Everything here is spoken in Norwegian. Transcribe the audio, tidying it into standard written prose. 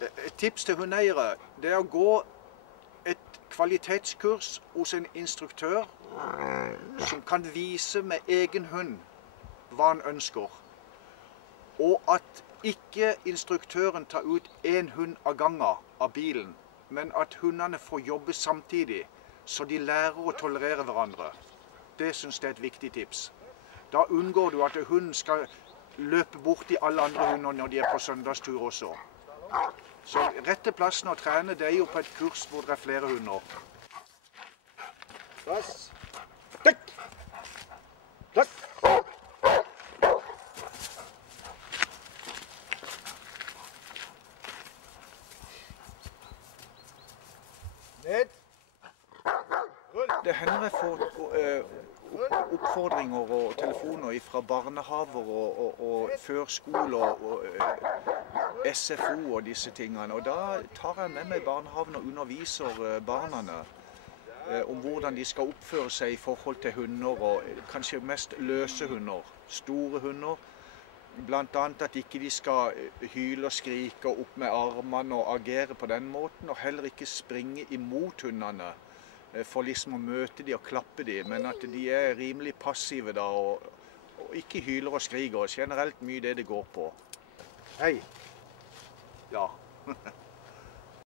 Et tips til hundeeiere, det er å gå et kvalitetskurs hos en instruktør som kan vise med egen hund hva han ønsker. Og at ikke instruktøren tar ut en hund av gangen av bilen, men at hundene får jobbe samtidig, så de lærer å tolerere hverandre. Det synes jeg er et viktig tips. Da unngår du at hunden skal løpe bort i alle andre hunder når de er på søndagstur også. Så rette plassen å trene, det er jo på et kurs hvor det er flere hunder. Plass. Dekk! Takk! Ned. Det hender jeg får oppfordringer og telefoner fra barnehaver og førskoler og SFO og disse tingene. Og da tar jeg med meg barnehaven og underviser barna om hvordan de skal oppføre seg i forhold til hunder, og kanskje mest løse hunder, store hunder. Blant annet at ikke de skal hyle og skrike opp med armene og agere på den måten, og heller ikke springe imot hundene for liksom å møte de og klappe de, men at de er rimelig passive da, og ikke hyler og skriker. Generelt mye det går på. Hei! Ja.